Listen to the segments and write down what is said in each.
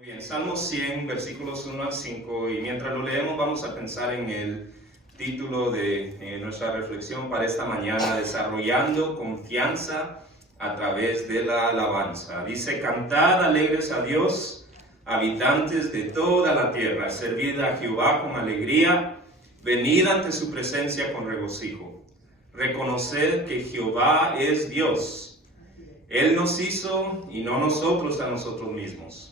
Muy bien, Salmo 100, versículos 1 al 5, y mientras lo leemos vamos a pensar en el título de nuestra reflexión para esta mañana, desarrollando confianza a través de la alabanza. Dice: cantad alegres a Dios, habitantes de toda la tierra, servid a Jehová con alegría, venid ante su presencia con regocijo. Reconoced que Jehová es Dios. Él nos hizo y no nosotros a nosotros mismos.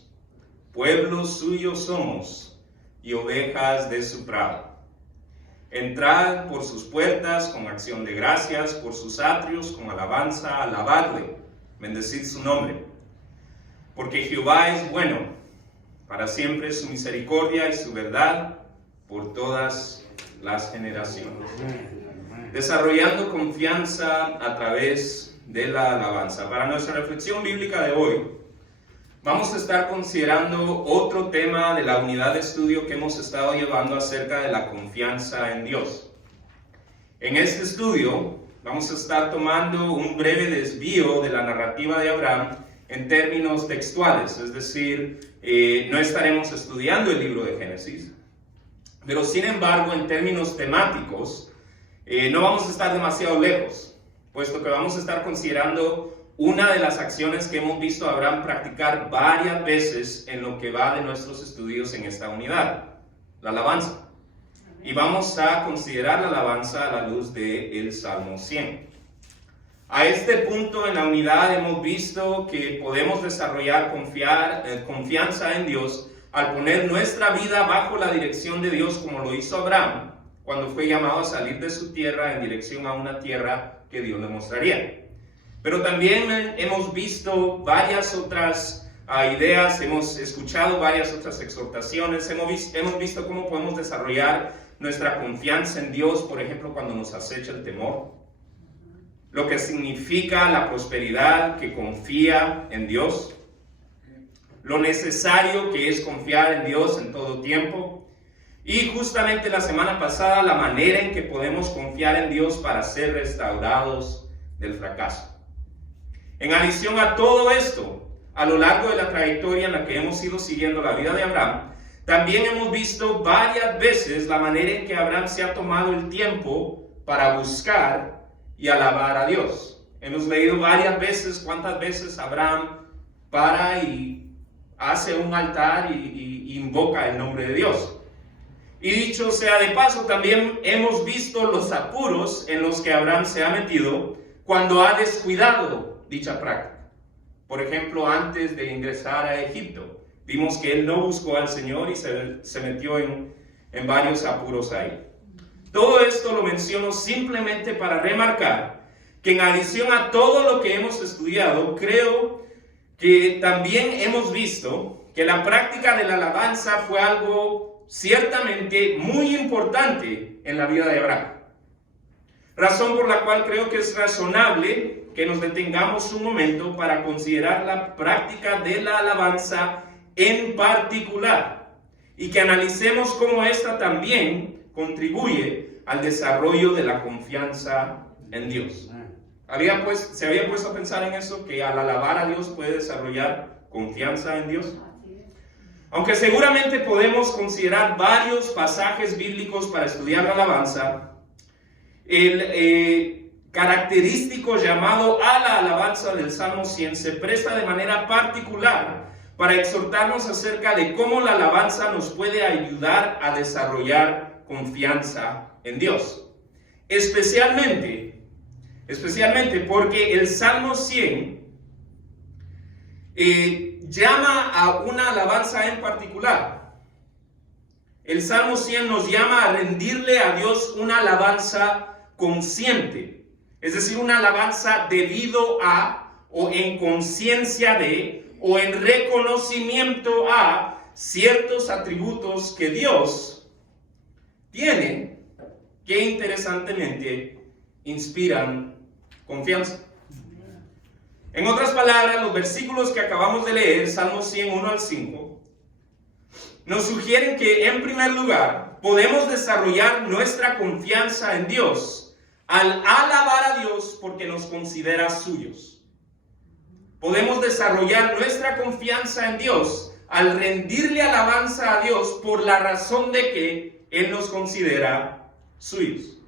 Pueblo suyo somos y ovejas de su prado. Entrad por sus puertas con acción de gracias, por sus atrios con alabanza, alabadle, bendecid su nombre. Porque Jehová es bueno, para siempre su misericordia y su verdad por todas las generaciones. Desarrollando confianza a través de la alabanza. Para nuestra reflexión bíblica de hoy, vamos a estar considerando otro tema de la unidad de estudio que hemos estado llevando acerca de la confianza en Dios. En este estudio vamos a estar tomando un breve desvío de la narrativa de Abraham en términos textuales, es decir, no estaremos estudiando el libro de Génesis, pero sin embargo en términos temáticos no vamos a estar demasiado lejos, puesto que vamos a estar considerando una de las acciones que hemos visto a Abraham practicar varias veces en lo que va de nuestros estudios en esta unidad, la alabanza. Y vamos a considerar la alabanza a la luz del Salmo 100. A este punto en la unidad hemos visto que podemos desarrollar confianza en Dios al poner nuestra vida bajo la dirección de Dios, como lo hizo Abraham cuando fue llamado a salir de su tierra en dirección a una tierra que Dios le mostraría. Pero también hemos visto varias otras ideas, hemos escuchado varias otras exhortaciones, hemos visto cómo podemos desarrollar nuestra confianza en Dios, por ejemplo, cuando nos acecha el temor, lo que significa la prosperidad que confía en Dios, lo necesario que es confiar en Dios en todo tiempo, y justamente la semana pasada la manera en que podemos confiar en Dios para ser restaurados del fracaso. En adición a todo esto, a lo largo de la trayectoria en la que hemos ido siguiendo la vida de Abraham, también hemos visto varias veces la manera en que Abraham se ha tomado el tiempo para buscar y alabar a Dios. Hemos leído varias veces cuántas veces Abraham para y hace un altar y invoca el nombre de Dios. Y dicho sea de paso, también hemos visto los apuros en los que Abraham se ha metido cuando ha descuidado dicha práctica. Por ejemplo, antes de ingresar a Egipto, vimos que él no buscó al Señor y se metió en varios apuros ahí. Todo esto lo menciono simplemente para remarcar que en adición a todo lo que hemos estudiado, creo que también hemos visto que la práctica de la alabanza fue algo ciertamente muy importante en la vida de Abraham. Razón por la cual creo que es razonable que nos detengamos un momento para considerar la práctica de la alabanza en particular y que analicemos cómo esta también contribuye al desarrollo de la confianza en Dios. ¿Se había puesto a pensar en eso? Que al alabar a Dios puede desarrollar confianza en Dios. Aunque seguramente podemos considerar varios pasajes bíblicos para estudiar la alabanza, el característico llamado a la alabanza del Salmo 100 se presta de manera particular para exhortarnos acerca de cómo la alabanza nos puede ayudar a desarrollar confianza en Dios. Especialmente porque el Salmo 100 llama a una alabanza en particular. El Salmo 100 nos llama a rendirle a Dios una alabanza consciente, es decir, una alabanza debido a, o en conciencia de, o en reconocimiento a ciertos atributos que Dios tiene, que interesantemente inspiran confianza. En otras palabras, los versículos que acabamos de leer, Salmo 100, 1 al 5, nos sugieren que, en primer lugar, podemos desarrollar nuestra confianza en Dios al alabar a Dios porque nos considera suyos. Podemos desarrollar nuestra confianza en Dios al rendirle alabanza a Dios por la razón de que Él nos considera suyos.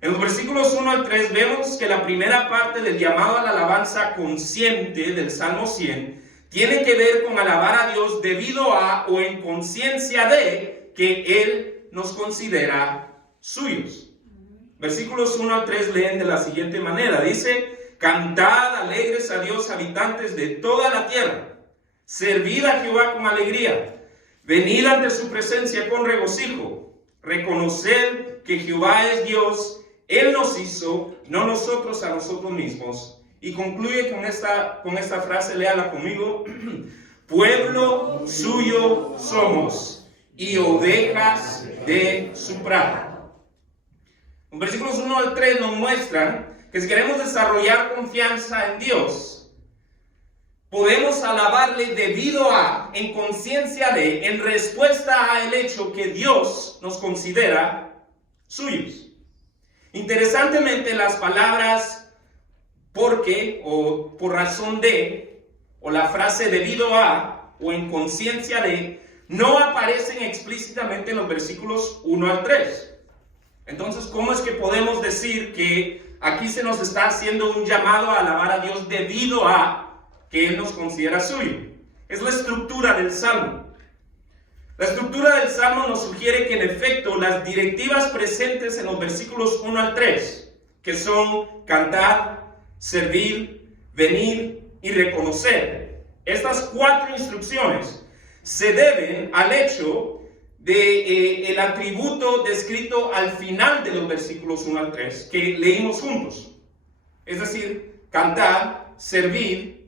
En los versículos 1 al 3 vemos que la primera parte del llamado a la alabanza consciente del Salmo 100 tiene que ver con alabar a Dios debido a o en conciencia de que Él nos considera suyos. Versículos 1 al 3 leen de la siguiente manera. Dice: cantad alegres a Dios, habitantes de toda la tierra. Servid a Jehová con alegría. Venid ante su presencia con regocijo. Reconoced que Jehová es Dios. Él nos hizo, no nosotros a nosotros mismos. Y concluye con esta frase, léala conmigo. Pueblo suyo somos y ovejas de su prado. En versículos 1 al 3 nos muestran que si queremos desarrollar confianza en Dios, podemos alabarle debido a, en conciencia de, en respuesta al hecho que Dios nos considera suyos. Interesantemente, las palabras porque o por razón de, o la frase debido a, o en conciencia de, no aparecen explícitamente en los versículos 1 al 3. Entonces, ¿cómo es que podemos decir que aquí se nos está haciendo un llamado a alabar a Dios debido a que Él nos considera suyo? Es la estructura del Salmo. La estructura del Salmo nos sugiere que en efecto las directivas presentes en los versículos 1 al 3, que son cantar, servir, venir y reconocer, estas 4 instrucciones se deben al hecho de el atributo descrito al final de los versículos 1 al 3 que leímos juntos. Es decir, cantar, servir.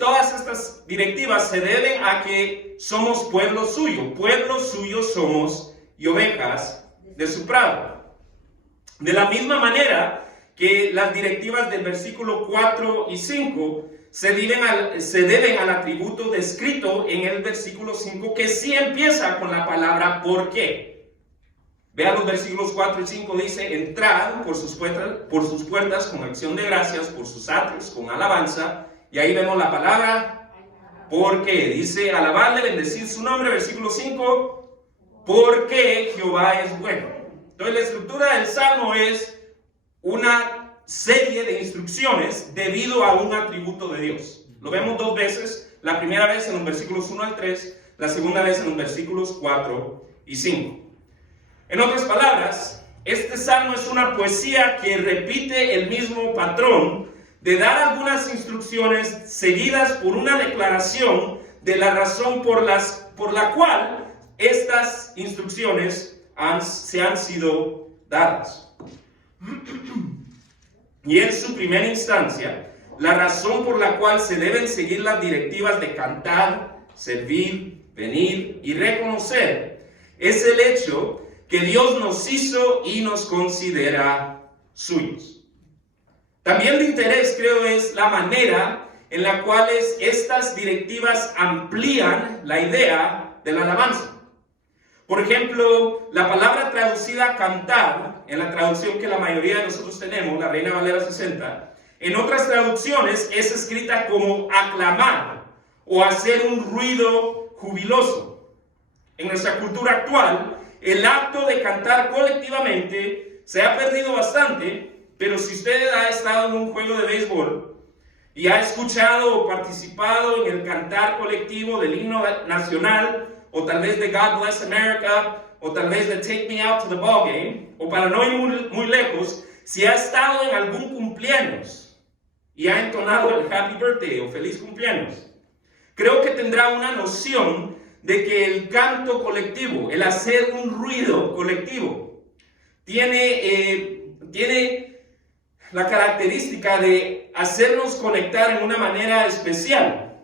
Todas estas directivas se deben a que somos pueblo suyo somos y ovejas de su prado. De la misma manera que las directivas del versículo 4 y 5 se deben al atributo descrito en el versículo 5, que sí empieza con la palabra ¿por qué? Vean los versículos 4 y 5, dice: entrad por sus puertas con acción de gracias, por sus atrios con alabanza. Y ahí vemos la palabra ¿por qué? Dice: alabarle, bendecir su nombre. Versículo 5, porque Jehová es bueno. Entonces la estructura del Salmo es una serie de instrucciones debido a un atributo de Dios. Lo vemos 2 veces, la primera vez en los versículos 1 al 3, la segunda vez en los versículos 4 y 5. En otras palabras, este Salmo es una poesía que repite el mismo patrón de dar algunas instrucciones seguidas por una declaración de la razón por la cual estas instrucciones se han sido dadas. Y en su primera instancia, la razón por la cual se deben seguir las directivas de cantar, servir, venir y reconocer es el hecho que Dios nos hizo y nos considera suyos. También de interés, creo, es la manera en la cual estas directivas amplían la idea de la alabanza. Por ejemplo, la palabra traducida cantar, en la traducción que la mayoría de nosotros tenemos, la Reina Valera 60, en otras traducciones es escrita como aclamar o hacer un ruido jubiloso. En nuestra cultura actual, el acto de cantar colectivamente se ha perdido bastante. Pero si usted ha estado en un juego de béisbol y ha escuchado o participado en el cantar colectivo del himno nacional, o tal vez de God Bless America, o tal vez de Take Me Out to the Ball Game, o para no ir muy lejos, si ha estado en algún cumpleaños y ha entonado el Happy Birthday o Feliz Cumpleaños, creo que tendrá una noción de que el canto colectivo, el hacer un ruido colectivo, tiene la característica de hacernos conectar en una manera especial,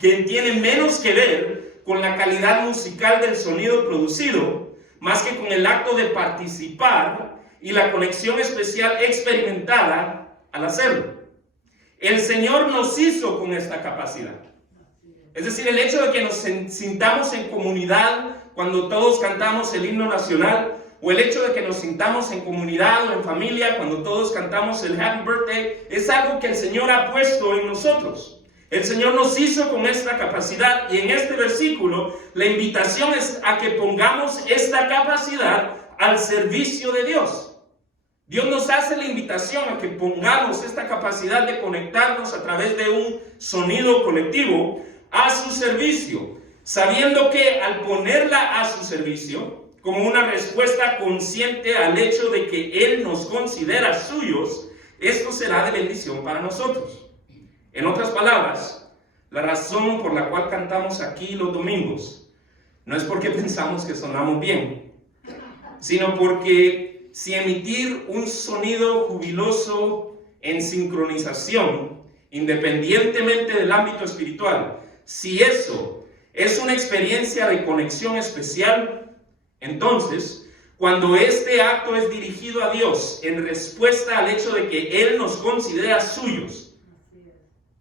que tiene menos que ver con la calidad musical del sonido producido, más que con el acto de participar y la conexión especial experimentada al hacerlo. El Señor nos hizo con esta capacidad. Es decir, el hecho de que nos sintamos en comunidad cuando todos cantamos el himno nacional, o el hecho de que nos sintamos en comunidad o en familia cuando todos cantamos el Happy Birthday, es algo que el Señor ha puesto en nosotros. El Señor nos hizo con esta capacidad y en este versículo la invitación es a que pongamos esta capacidad al servicio de Dios. Dios nos hace la invitación a que pongamos esta capacidad de conectarnos a través de un sonido colectivo a su servicio, sabiendo que al ponerla a su servicio, como una respuesta consciente al hecho de que Él nos considera suyos, esto será de bendición para nosotros. En otras palabras, la razón por la cual cantamos aquí los domingos no es porque pensamos que sonamos bien, sino porque si emitir un sonido jubiloso en sincronización, independientemente del ámbito espiritual, si eso es una experiencia de conexión especial, entonces, cuando este acto es dirigido a Dios en respuesta al hecho de que Él nos considera suyos,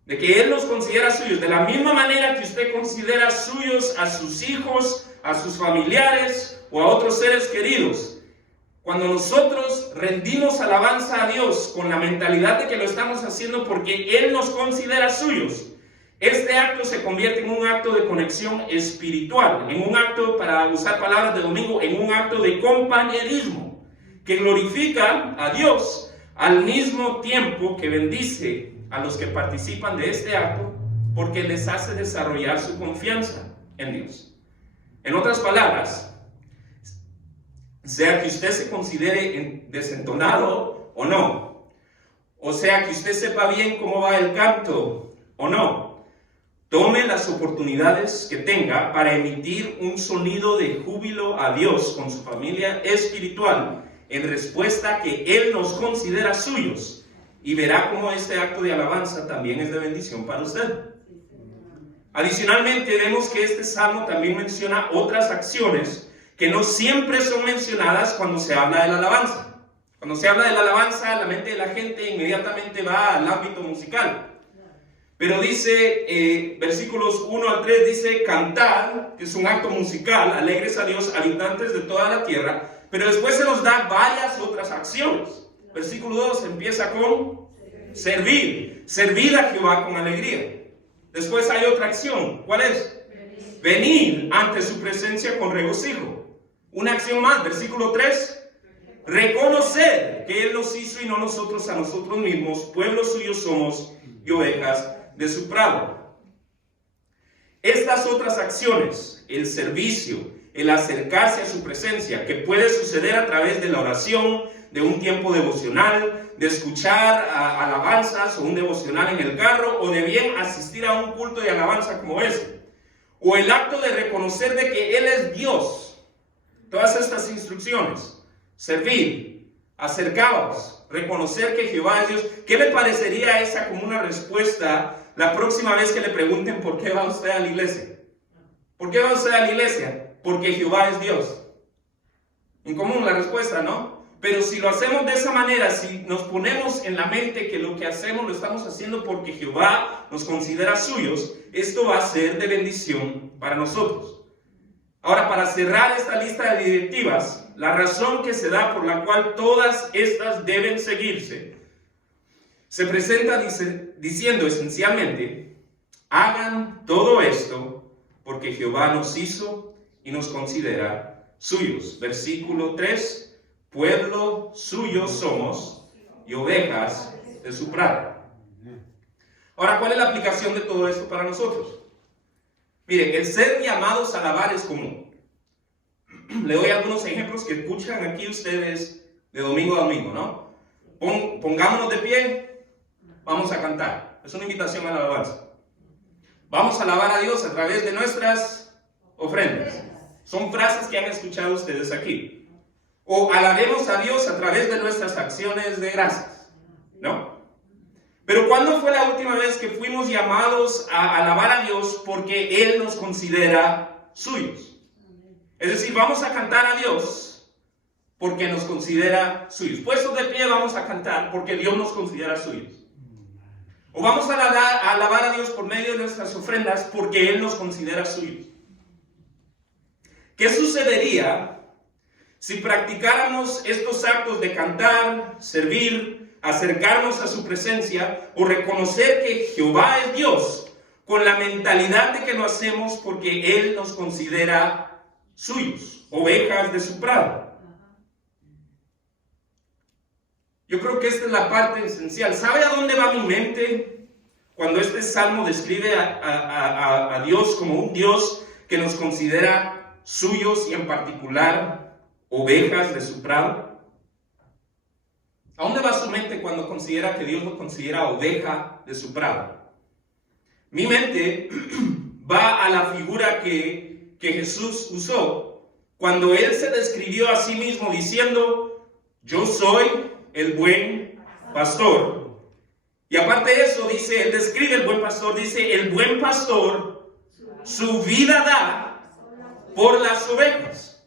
de la misma manera que usted considera suyos a sus hijos, a sus familiares o a otros seres queridos, cuando nosotros rendimos alabanza a Dios con la mentalidad de que lo estamos haciendo porque Él nos considera suyos, este acto se convierte en un acto de conexión espiritual, en un acto, para usar palabras de domingo, en un acto de compañerismo que glorifica a Dios al mismo tiempo que bendice a los que participan de este acto porque les hace desarrollar su confianza en Dios. En otras palabras, sea que usted se considere desentonado o no, o sea que usted sepa bien cómo va el canto o no, tome las oportunidades que tenga para emitir un sonido de júbilo a Dios con su familia espiritual en respuesta a que Él nos considera suyos y verá cómo este acto de alabanza también es de bendición para usted. Adicionalmente, vemos que este salmo también menciona otras acciones que no siempre son mencionadas cuando se habla de la alabanza. Cuando se habla de la alabanza, la mente de la gente inmediatamente va al ámbito musical. Pero dice, versículos 1 al 3, dice, cantar, que es un acto musical, alegres a Dios, habitantes de toda la tierra, pero después se nos da varias otras acciones. Versículo 2 empieza con servir, servir a Jehová con alegría. Después hay otra acción, ¿cuál es? Venir ante su presencia con regocijo. Una acción más, versículo 3, reconocer que Él nos hizo y no nosotros a nosotros mismos, pueblo suyo somos y ovejas de su prado. Estas otras acciones, el servicio, el acercarse a su presencia, que puede suceder a través de la oración, de un tiempo devocional, de escuchar alabanzas o un devocional en el carro, o de bien asistir a un culto de alabanza como ese, o el acto de reconocer de que Él es Dios. Todas estas instrucciones, servir, acercaos, reconocer que Jehová es Dios. ¿Qué le parecería esa como una respuesta la próxima vez que le pregunten por qué va usted a la iglesia? ¿Por qué va usted a la iglesia? Porque Jehová es Dios. En común la respuesta, ¿no? Pero si lo hacemos de esa manera, si nos ponemos en la mente que lo que hacemos lo estamos haciendo porque Jehová nos considera suyos, esto va a ser de bendición para nosotros. Ahora, para cerrar esta lista de directivas, la razón que se da por la cual todas estas deben seguirse, se presenta diciendo esencialmente, hagan todo esto porque Jehová nos hizo y nos considera suyos. Versículo 3, pueblo suyo somos y ovejas de su prado. Ahora, ¿cuál es la aplicación de todo esto para nosotros? Miren, el ser llamados a alabar es común. Le doy algunos ejemplos que escuchan aquí ustedes de domingo a domingo, ¿no? Pongámonos de pie, vamos a cantar. Es una invitación a la alabanza. Vamos a alabar a Dios a través de nuestras ofrendas. Son frases que han escuchado ustedes aquí. O alabemos a Dios a través de nuestras acciones de gracias, ¿no? Pero ¿cuándo fue la última vez que fuimos llamados a alabar a Dios porque Él nos considera suyos? Es decir, vamos a cantar a Dios porque nos considera suyos. Puestos de pie vamos a cantar porque Dios nos considera suyos. O vamos a alabar a Dios por medio de nuestras ofrendas porque Él nos considera suyos. ¿Qué sucedería si practicáramos estos actos de cantar, servir, acercarnos a su presencia o reconocer que Jehová es Dios con la mentalidad de que lo hacemos porque Él nos considera suyos, ovejas de su prado. Yo creo que esta es la parte esencial. ¿Sabe a dónde va mi mente cuando este salmo describe a Dios como un Dios que nos considera suyos y en particular ovejas de su prado? ¿A dónde va su mente cuando considera que Dios lo considera oveja de su prado? Mi mente va a la figura que Jesús usó cuando Él se describió a sí mismo diciendo: yo soy el buen pastor. Y aparte de eso, dice, Él describe el buen pastor, dice: el buen pastor su vida da por las ovejas.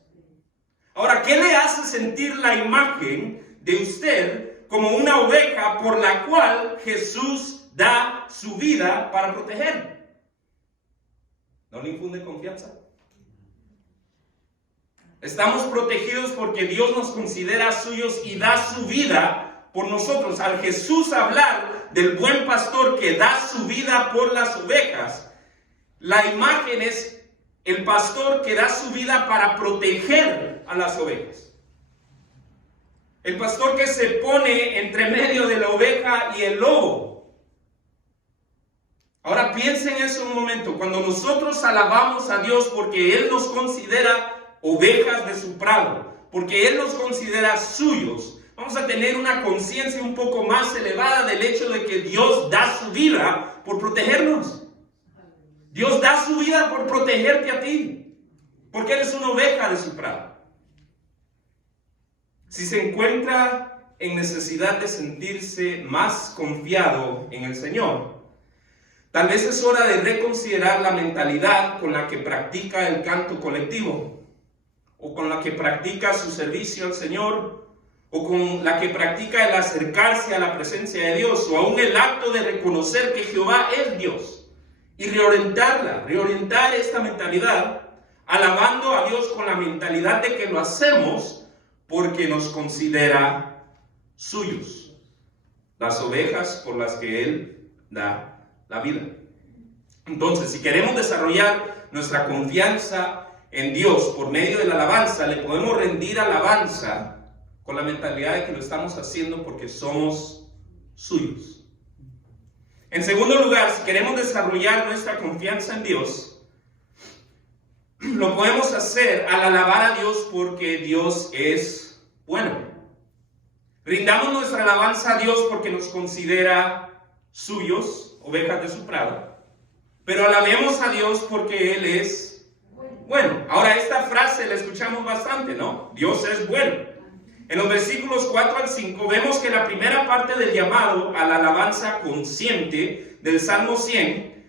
Ahora, ¿qué le hace sentir la imagen de usted como una oveja por la cual Jesús da su vida para proteger? ¿No le infunde confianza? Estamos protegidos porque Dios nos considera suyos y da su vida por nosotros. Al Jesús hablar del buen pastor que da su vida por las ovejas, la imagen es el pastor que da su vida para proteger a las ovejas. El pastor que se pone entre medio de la oveja y el lobo. Ahora piensen eso un momento. Cuando nosotros alabamos a Dios porque Él nos considera ovejas de su prado, porque Él nos considera suyos, vamos a tener una conciencia un poco más elevada del hecho de que Dios da su vida por protegernos. Dios da su vida por protegerte a ti, porque eres una oveja de su prado. Si se encuentra en necesidad de sentirse más confiado en el Señor, tal vez es hora de reconsiderar la mentalidad con la que practica el canto colectivo, o con la que practica su servicio al Señor, o con la que practica el acercarse a la presencia de Dios, o aún el acto de reconocer que Jehová es Dios, y reorientar esta mentalidad, alabando a Dios con la mentalidad de que lo hacemos porque nos considera suyos, las ovejas por las que Él da la vida. Entonces, si queremos desarrollar nuestra confianza en Dios por medio de la alabanza, le podemos rendir alabanza con la mentalidad de que lo estamos haciendo porque somos suyos. En segundo lugar, si queremos desarrollar nuestra confianza en Dios, lo podemos hacer al alabar a Dios porque Dios es bueno. Rindamos nuestra alabanza a Dios porque nos considera suyos, ovejas de su prado, pero alabemos a Dios porque Él es bueno. Ahora, esta frase la escuchamos bastante, ¿no? Dios es bueno. En los versículos 4 al 5 vemos que la primera parte del llamado a la alabanza consciente del Salmo 100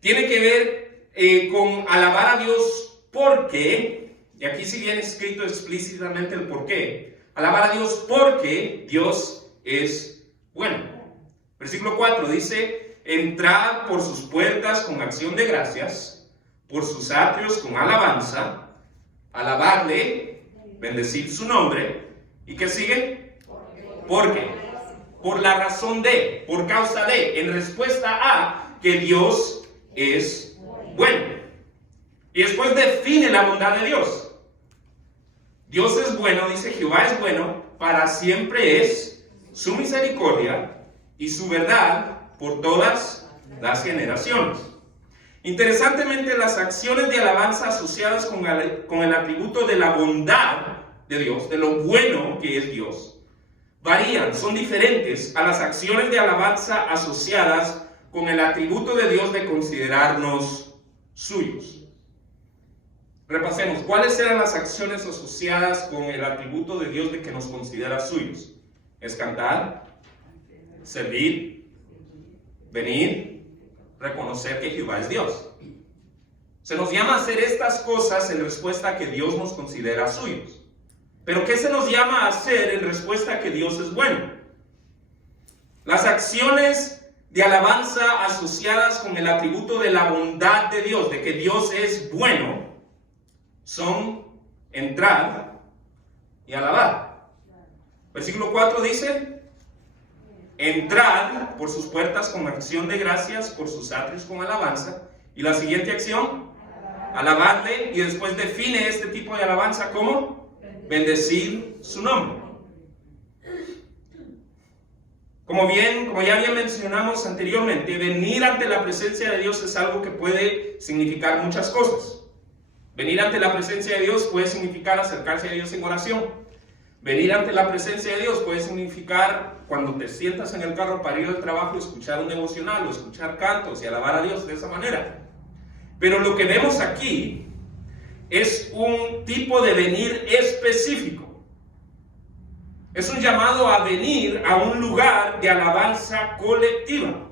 tiene que ver con alabar a Dios porque, y aquí sí viene escrito explícitamente el por qué, alabar a Dios porque Dios es bueno. Versículo 4 dice: entrad por sus puertas con acción de gracias, por sus atrios con alabanza, alabarle, bendecir su nombre. ¿Y qué sigue? Porque, por la razón de, por causa de, en respuesta a que Dios es bueno. Y después define la bondad de Dios. Dios es bueno, dice Jehová es bueno, para siempre es su misericordia y su verdad por todas las generaciones. Interesantemente, las acciones de alabanza asociadas con el atributo de la bondad de Dios, de lo bueno que es Dios, varían, son diferentes a las acciones de alabanza asociadas con el atributo de Dios de considerarnos suyos. Repasemos, ¿cuáles eran las acciones asociadas con el atributo de Dios de que nos considera suyos? Es cantar, servir, venir, reconocer que Jehová es Dios. Se nos llama a hacer estas cosas en respuesta a que Dios nos considera suyos. Pero ¿qué se nos llama a hacer en respuesta a que Dios es bueno? Las acciones de alabanza asociadas con el atributo de la bondad de Dios, de que Dios es bueno, son entrar y alabar. Versículo 4 dice: entrad por sus puertas con acción de gracias, por sus atrios con alabanza. Y la siguiente acción, alabarle, y después define este tipo de alabanza como bendecir su nombre. Como ya bien mencionamos anteriormente, venir ante la presencia de Dios es algo que puede significar muchas cosas. Venir ante la presencia de Dios puede significar acercarse a Dios en oración. Venir ante la presencia de Dios puede significar, cuando te sientas en el carro para ir al trabajo, escuchar un devocional o escuchar cantos y alabar a Dios de esa manera. Pero lo que vemos aquí es un tipo de venir específico. Es un llamado a venir a un lugar de alabanza colectiva.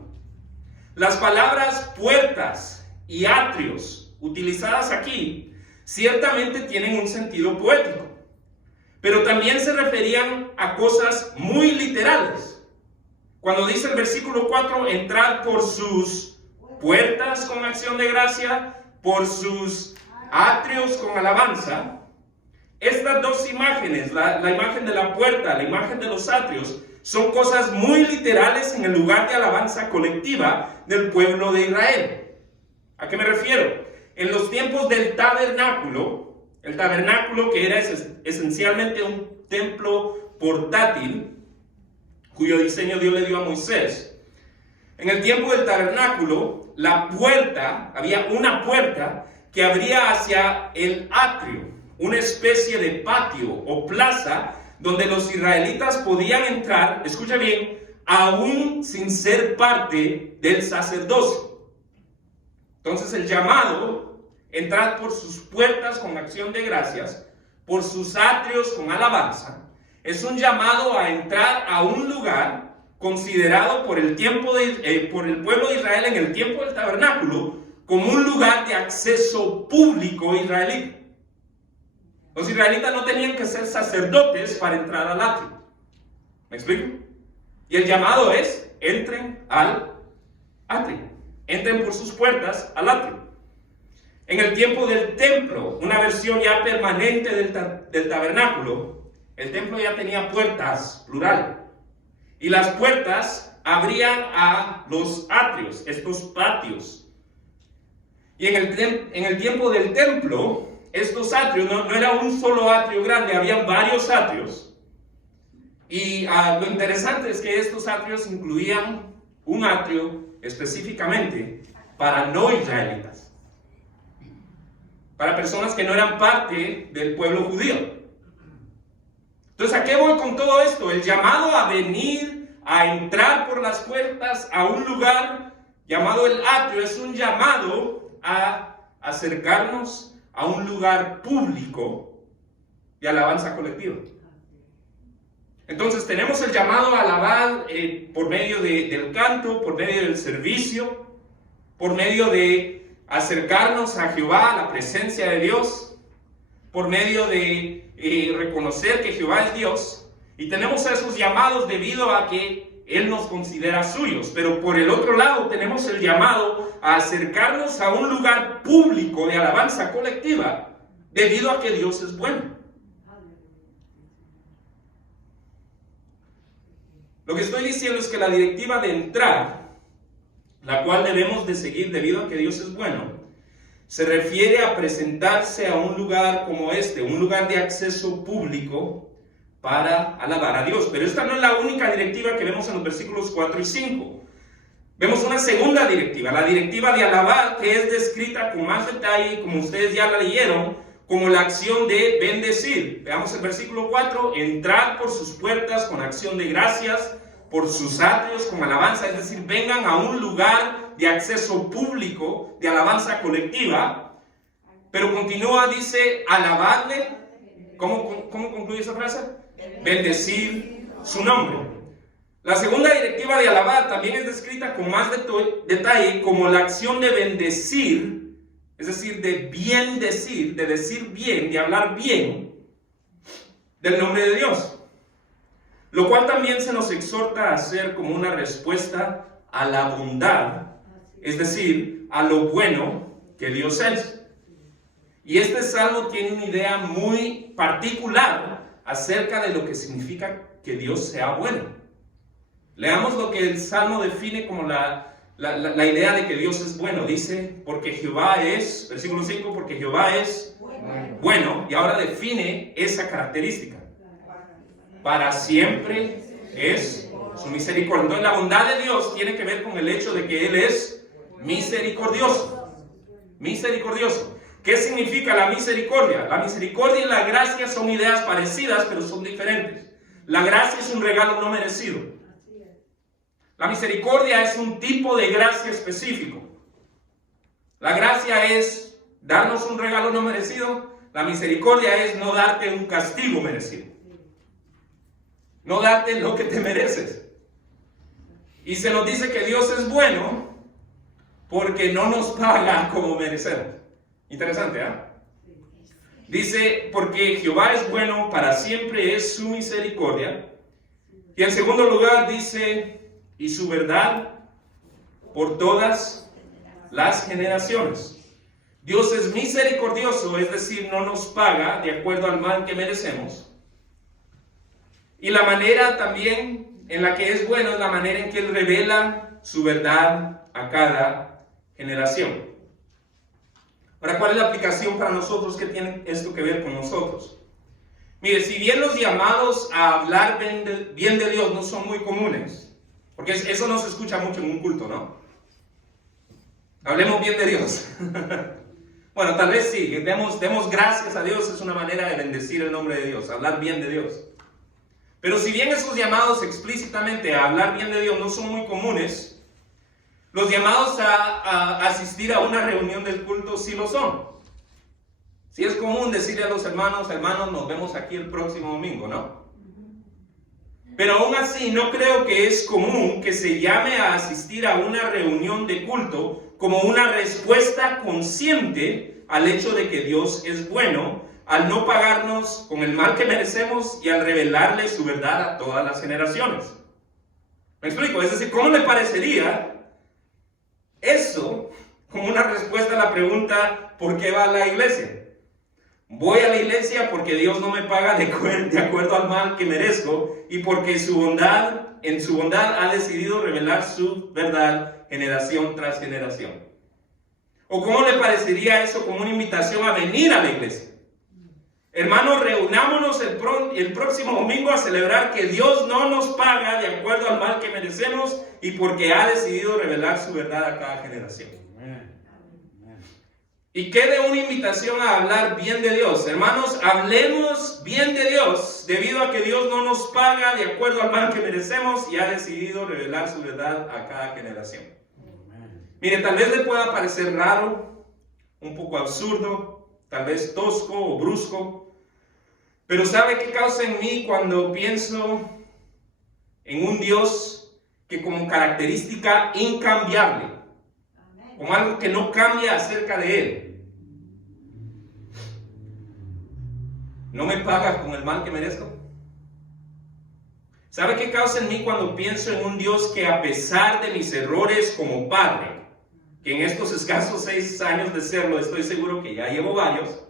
Las palabras puertas y atrios utilizadas aquí ciertamente tienen un sentido poético, pero también se referían a cosas muy literales. Cuando dice el versículo 4, entrad por sus puertas con acción de gracia, por sus atrios con alabanza. Estas dos imágenes, la imagen de la puerta, la imagen de los atrios, son cosas muy literales en el lugar de alabanza colectiva del pueblo de Israel. ¿A qué me refiero? En los tiempos del tabernáculo, el tabernáculo que era esencialmente un templo portátil, cuyo diseño Dios le dio a Moisés. En el tiempo del tabernáculo, la puerta, había una puerta que abría hacia el atrio, una especie de patio o plaza donde los israelitas podían entrar, escucha bien, aún sin ser parte del sacerdocio. Entonces el llamado, entrar por sus puertas con acción de gracias, por sus atrios con alabanza, es un llamado a entrar a un lugar considerado por el pueblo de Israel en el tiempo del tabernáculo como un lugar de acceso público israelita. Los israelitas no tenían que ser sacerdotes para entrar al atrio. ¿Me explico? Y el llamado es, entren al atrio. Entren por sus puertas al atrio. En el tiempo del templo, una versión ya permanente del tabernáculo, el templo ya tenía puertas, plural. Y las puertas abrían a los atrios, estos patios. Y en el tiempo del templo, estos atrios, no era un solo atrio grande, había varios atrios. Y lo interesante es que estos atrios incluían un atrio específicamente para no israelitas, para personas que no eran parte del pueblo judío. Entonces, ¿a qué voy con todo esto? El llamado a venir, a entrar por las puertas a un lugar llamado el atrio, es un llamado a acercarnos a un lugar público de alabanza colectiva. Entonces tenemos el llamado a alabar por medio del canto, por medio del servicio, por medio de acercarnos a Jehová, a la presencia de Dios, por medio de reconocer que Jehová es Dios. Y tenemos esos llamados debido a que Él nos considera suyos. Pero por el otro lado tenemos el llamado a acercarnos a un lugar público de alabanza colectiva debido a que Dios es bueno. Lo que estoy diciendo es que la directiva de entrar, la cual debemos de seguir debido a que Dios es bueno, se refiere a presentarse a un lugar como este, un lugar de acceso público para alabar a Dios. Pero esta no es la única directiva que vemos en los versículos 4 y 5. Vemos una segunda directiva, la directiva de alabar, que es descrita con más detalle, como ustedes ya la leyeron, como la acción de bendecir. Veamos el versículo 4, entrar por sus puertas con acción de gracias, por sus atrios con alabanza, es decir, vengan a un lugar de acceso público, de alabanza colectiva. Pero continúa, dice, alabarle. ¿Cómo concluye esa frase? Bendecir su nombre. La segunda directiva de alabar también es descrita con más detalle como la acción de bendecir, es decir, de bien decir, de decir bien, de hablar bien del nombre de Dios. Lo cual también se nos exhorta a hacer como una respuesta a la bondad, es decir, a lo bueno que Dios es. Y este salmo tiene una idea muy particular acerca de lo que significa que Dios sea bueno. Leamos lo que el Salmo define como la idea de que Dios es bueno. Dice, porque Jehová es, versículo 5, porque Jehová es bueno, y ahora define esa característica. Para siempre es su misericordia. Entonces la bondad de Dios tiene que ver con el hecho de que Él es misericordioso. Misericordioso. ¿Qué significa la misericordia? La misericordia y la gracia son ideas parecidas, pero son diferentes. La gracia es un regalo no merecido. La misericordia es un tipo de gracia específico. La gracia es darnos un regalo no merecido. La misericordia es no darte un castigo merecido. No darte lo que te mereces. Y se nos dice que Dios es bueno porque no nos paga como merecemos. Interesante, ¿eh? Dice, porque Jehová es bueno, para siempre es su misericordia. Y en segundo lugar dice, y su verdad por todas las generaciones. Dios es misericordioso, es decir, no nos paga de acuerdo al mal que merecemos. Y la manera también en la que es bueno es la manera en que Él revela su verdad a cada generación. Ahora, ¿cuál es la aplicación para nosotros? ¿Qué tiene esto que ver con nosotros? Mire, si bien los llamados a hablar bien de Dios no son muy comunes, porque eso no se escucha mucho en un culto, ¿no? Hablemos bien de Dios. Bueno, tal vez sí, demos gracias a Dios, es una manera de bendecir el nombre de Dios, hablar bien de Dios. Pero si bien esos llamados explícitamente a hablar bien de Dios no son muy comunes, los llamados a asistir a una reunión del culto sí lo son. Sí es común decirle a los hermanos, nos vemos aquí el próximo domingo, ¿no? Pero aún así no creo que es común que se llame a asistir a una reunión de culto como una respuesta consciente al hecho de que Dios es bueno, al no pagarnos con el mal que merecemos y al revelarle su verdad a todas las generaciones. ¿Me explico? Es decir, ¿cómo le parecería eso como una respuesta a la pregunta ¿por qué va a la iglesia? Voy a la iglesia porque Dios no me paga de acuerdo al mal que merezco y porque en su bondad ha decidido revelar su verdad generación tras generación. ¿O cómo le parecería eso como una invitación a venir a la iglesia? Hermanos, reunámonos el próximo domingo a celebrar que Dios no nos paga de acuerdo al mal que merecemos y porque ha decidido revelar su verdad a cada generación. ¿Y qué de una invitación a hablar bien de Dios? Hermanos, hablemos bien de Dios debido a que Dios no nos paga de acuerdo al mal que merecemos y ha decidido revelar su verdad a cada generación. Mire, tal vez le pueda parecer raro, un poco absurdo, tal vez tosco o brusco, pero ¿sabe qué causa en mí cuando pienso en un Dios que como característica incambiable, como algo que no cambia acerca de Él, no me paga con el mal que merezco? ¿Sabe qué causa en mí cuando pienso en un Dios que a pesar de mis errores como padre, que en estos escasos 6 años de serlo estoy seguro que ya llevo varios,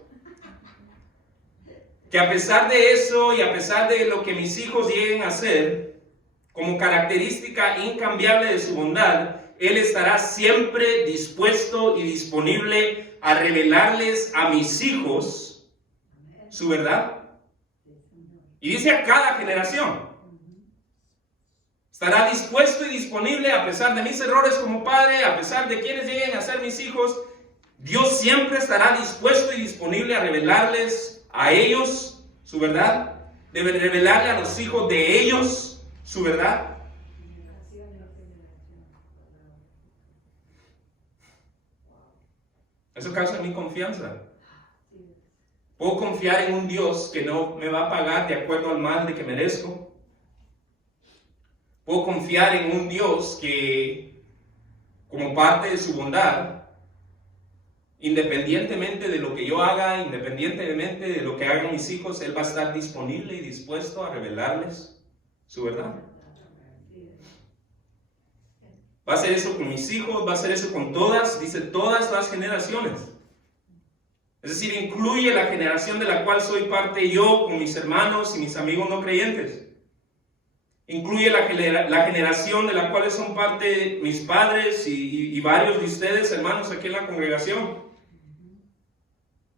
que a pesar de eso y a pesar de lo que mis hijos lleguen a hacer, como característica incambiable de su bondad, Él estará siempre dispuesto y disponible a revelarles a mis hijos su verdad? Y dice a cada generación. Estará dispuesto y disponible a pesar de mis errores como padre, a pesar de quienes lleguen a ser mis hijos. Dios siempre estará dispuesto y disponible a revelarles a ellos su verdad, de revelarle a los hijos de ellos su verdad. Eso causa en mí confianza. Puedo confiar en un Dios que no me va a pagar de acuerdo al mal de que merezco. Puedo confiar en un Dios que, como parte de su bondad, independientemente de lo que yo haga, independientemente de lo que hagan mis hijos, Él va a estar disponible y dispuesto a revelarles su verdad. Va a hacer eso con mis hijos, va a hacer eso con todas, dice todas las generaciones. Es decir, incluye la generación de la cual soy parte yo, con mis hermanos y mis amigos no creyentes. Incluye la generación de la cual son parte mis padres y varios de ustedes, hermanos, aquí en la congregación.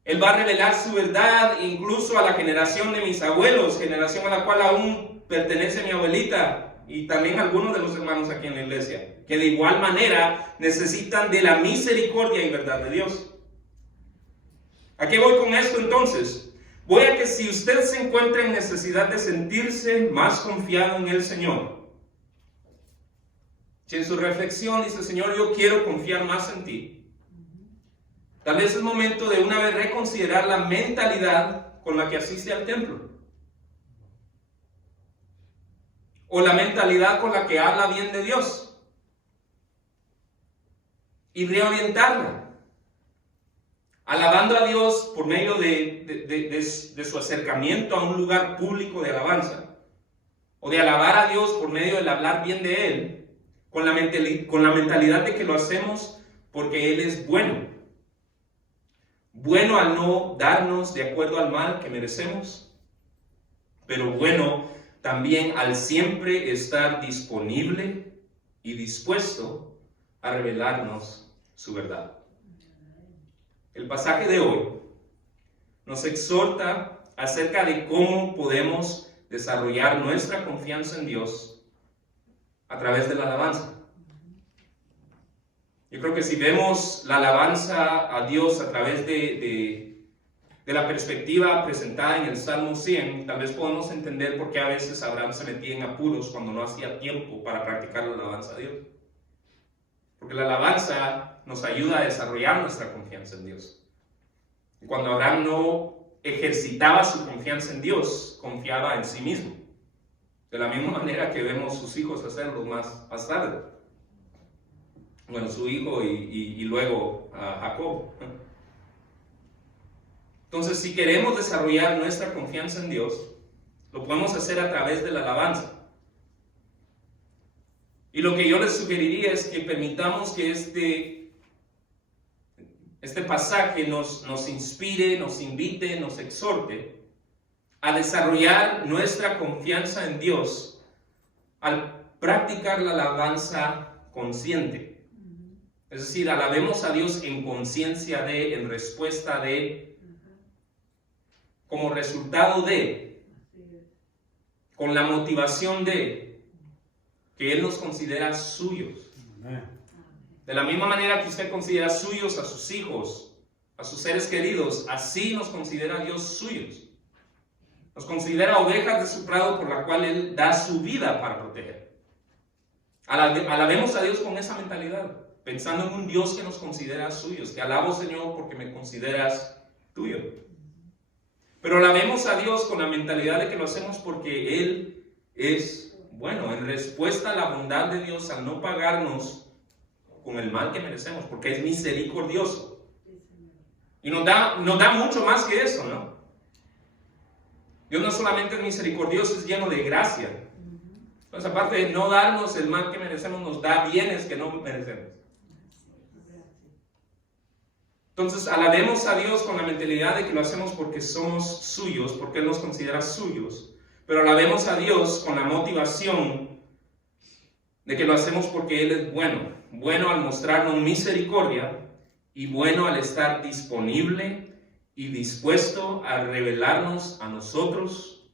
Él va a revelar su verdad incluso a la generación de mis abuelos, generación a la cual aún pertenece mi abuelita y también algunos de los hermanos aquí en la iglesia, que de igual manera necesitan de la misericordia y verdad de Dios. ¿A qué voy con esto entonces? Voy a que si usted se encuentra en necesidad de sentirse más confiado en el Señor, si en su reflexión dice, Señor, yo quiero confiar más en ti, tal vez es momento de una vez reconsiderar la mentalidad con la que asiste al templo, o la mentalidad con la que habla bien de Dios, y reorientarla. Alabando a Dios por medio de su acercamiento a un lugar público de alabanza, o de alabar a Dios por medio del hablar bien de Él, con la mentalidad de que lo hacemos porque Él es bueno. Bueno al no darnos de acuerdo al mal que merecemos, pero bueno también al siempre estar disponible y dispuesto a revelarnos su verdad. El pasaje de hoy nos exhorta acerca de cómo podemos desarrollar nuestra confianza en Dios a través de la alabanza. Yo creo que si vemos la alabanza a Dios a través de la perspectiva presentada en el Salmo 100, tal vez podemos entender por qué a veces Abraham se metía en apuros cuando no hacía tiempo para practicar la alabanza a Dios. Porque la alabanza nos ayuda a desarrollar nuestra confianza en Dios. Y cuando Abraham no ejercitaba su confianza en Dios, confiaba en sí mismo. De la misma manera que vemos sus hijos hacerlo más tarde. Bueno, su hijo y luego a Jacob. Entonces, si queremos desarrollar nuestra confianza en Dios, lo podemos hacer a través de la alabanza. Y lo que yo les sugeriría es que permitamos que este pasaje nos inspire, nos invite, nos exhorte a desarrollar nuestra confianza en Dios al practicar la alabanza consciente. Es decir, alabemos a Dios en conciencia de, en respuesta de, como resultado de, con la motivación de, que Él nos considera suyos. De la misma manera que usted considera suyos a sus hijos, a sus seres queridos, así nos considera Dios suyos. Nos considera ovejas de su prado por la cual Él da su vida para proteger. Alabemos a Dios con esa mentalidad, pensando en un Dios que nos considera suyos. Te alabo, Señor, porque me consideras tuyo. Pero alabemos a Dios con la mentalidad de que lo hacemos porque Él es bueno, en respuesta a la bondad de Dios al no pagarnos con el mal que merecemos, porque es misericordioso. Y nos da mucho más que eso, ¿no? Dios no solamente es misericordioso, es lleno de gracia. Entonces, aparte de no darnos el mal que merecemos, nos da bienes que no merecemos. Entonces, alabemos a Dios con la mentalidad de que lo hacemos porque somos suyos, porque Él nos considera suyos. Pero alabemos a Dios con la motivación de que lo hacemos porque Él es bueno. Bueno al mostrarnos misericordia y bueno al estar disponible y dispuesto a revelarnos a nosotros,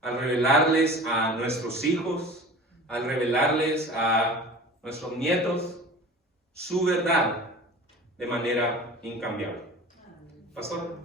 al revelarles a nuestros hijos, al revelarles a nuestros nietos su verdad de manera incambiable. Pastor.